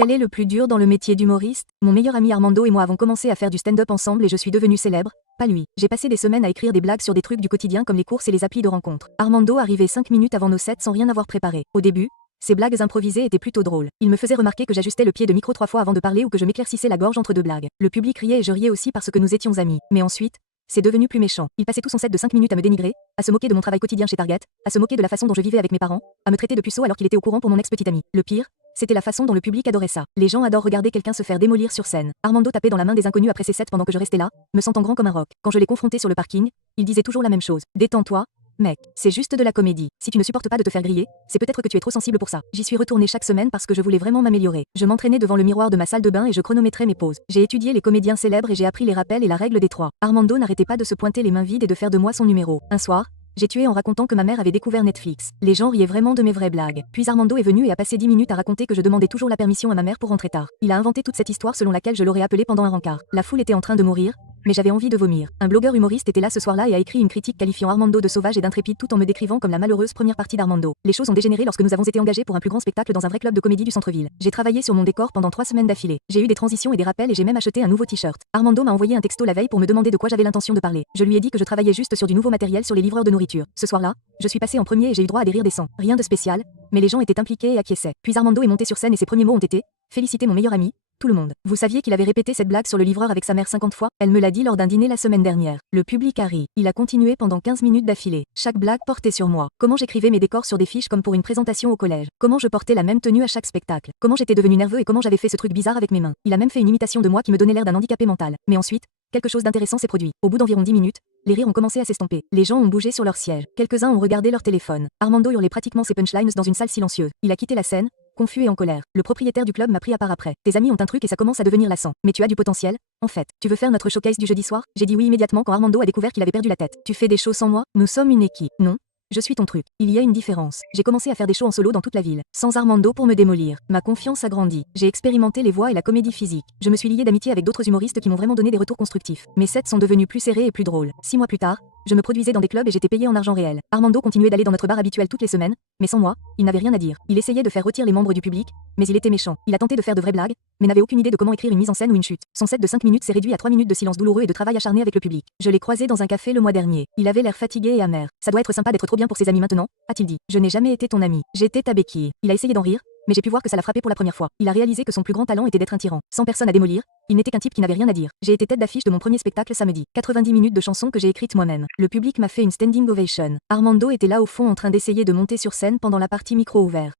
Quel est le plus dur dans le métier d'humoriste? Mon meilleur ami Armando et moi avons commencé à faire du stand-up ensemble et je suis devenue célèbre, pas lui. J'ai passé des semaines à écrire des blagues sur des trucs du quotidien comme les courses et les applis de rencontres. Armando arrivait 5 minutes avant nos sets sans rien avoir préparé. Au début, ces blagues improvisées étaient plutôt drôles. Il me faisait remarquer que j'ajustais le pied de micro 3 fois avant de parler ou que je m'éclaircissais la gorge entre deux blagues. Le public riait et je riais aussi parce que nous étions amis. Mais ensuite, c'est devenu plus méchant. Il passait tout son set de 5 minutes à me dénigrer, à se moquer de mon travail quotidien chez Target, à se moquer de la façon dont je vivais avec mes parents, à me traiter de puceau alors qu'il était au courant pour mon ex-petite amie. Le pire, c'était la façon dont le public adorait ça. Les gens adorent regarder quelqu'un se faire démolir sur scène. Armando tapait dans la main des inconnus après ses sets pendant que je restais là, me sentant grand comme un roc. Quand je l'ai confronté sur le parking, il disait toujours la même chose. Détends-toi, mec, c'est juste de la comédie. Si tu ne supportes pas de te faire griller, c'est peut-être que tu es trop sensible pour ça. J'y suis retournée chaque semaine parce que je voulais vraiment m'améliorer. Je m'entraînais devant le miroir de ma salle de bain et je chronométrais mes pauses. J'ai étudié les comédiens célèbres et j'ai appris les rappels et la règle des 3. Armando n'arrêtait pas de se pointer les mains vides et de faire de moi son numéro. Un soir, j'ai tué en racontant que ma mère avait découvert Netflix. Les gens riaient vraiment de mes vraies blagues. Puis Armando est venu et a passé 10 minutes à raconter que je demandais toujours la permission à ma mère pour rentrer tard. Il a inventé toute cette histoire selon laquelle je l'aurais appelé pendant un rencard. La foule était en train de mourir, mais j'avais envie de vomir. Un blogueur humoriste était là ce soir-là et a écrit une critique qualifiant Armando de sauvage et d'intrépide tout en me décrivant comme la malheureuse première partie d'Armando. Les choses ont dégénéré lorsque nous avons été engagés pour un plus grand spectacle dans un vrai club de comédie du centre-ville. J'ai travaillé sur mon décor pendant 3 semaines d'affilée. J'ai eu des transitions et des rappels et j'ai même acheté un nouveau t-shirt. Armando m'a envoyé un texto la veille pour me demander de quoi j'avais l'intention de parler. Je lui ai dit que je travaillais juste sur du nouveau matériel sur les livreurs de nourriture. Ce soir-là, je suis passé en premier et j'ai eu droit à des rires décents. Rien de spécial, mais les gens étaient impliqués et acquiesçaient. Puis Armando est monté sur scène et ses premiers mots ont été « Féliciter mon meilleur ami ». Tout le monde. Vous saviez qu'il avait répété cette blague sur le livreur avec sa mère 50 fois? Elle me l'a dit lors d'un dîner la semaine dernière. Le public a ri. Il a continué pendant 15 minutes d'affilée. Chaque blague portait sur moi. Comment j'écrivais mes décors sur des fiches comme pour une présentation au collège. Comment je portais la même tenue à chaque spectacle. Comment j'étais devenu nerveux et comment j'avais fait ce truc bizarre avec mes mains. Il a même fait une imitation de moi qui me donnait l'air d'un handicapé mental. Mais ensuite, quelque chose d'intéressant s'est produit. Au bout d'environ 10 minutes, les rires ont commencé à s'estomper. Les gens ont bougé sur leur siège. Quelques-uns ont regardé leur téléphone. Armando hurlait pratiquement ses punchlines dans une salle silencieuse. Il a quitté la scène, confus et en colère. Le propriétaire du club m'a pris à part après. Tes amis ont un truc et ça commence à devenir lassant. Mais tu as du potentiel. En fait, tu veux faire notre showcase du jeudi soir? J'ai dit oui immédiatement quand Armando a découvert qu'il avait perdu la tête. Tu fais des shows sans moi? Nous sommes une équipe. Non. Je suis ton truc. Il y a une différence. J'ai commencé à faire des shows en solo dans toute la ville, sans Armando pour me démolir. Ma confiance a grandi. J'ai expérimenté les voix et la comédie physique. Je me suis lié d'amitié avec d'autres humoristes qui m'ont vraiment donné des retours constructifs. Mes sets sont devenus plus serrés et plus drôles. 6 mois plus tard, je me produisais dans des clubs et j'étais payé en argent réel. Armando continuait d'aller dans notre bar habituel toutes les semaines, mais sans moi, il n'avait rien à dire. Il essayait de faire retirer les membres du public, mais il était méchant. Il a tenté de faire de vraies blagues, mais n'avait aucune idée de comment écrire une mise en scène ou une chute. Son set de 5 minutes s'est réduit à 3 minutes de silence douloureux et de travail acharné avec le public. Je l'ai croisé dans un café le mois dernier. Il avait l'air fatigué et amer. Ça doit être sympa d'être trop bien pour ses amis maintenant, a-t-il dit. Je n'ai jamais été ton ami. J'étais ta béquille. Il a essayé d'en rire, mais j'ai pu voir que ça l'a frappé pour la première fois. Il a réalisé que son plus grand talent était d'être un tyran. Sans personne à démolir, il n'était qu'un type qui n'avait rien à dire. J'ai été tête d'affiche de mon premier spectacle samedi. 90 minutes de chansons que j'ai écrites moi-même. Le public m'a fait une standing ovation. Armando était là au fond en train d'essayer de monter sur scène pendant la partie micro ouvert.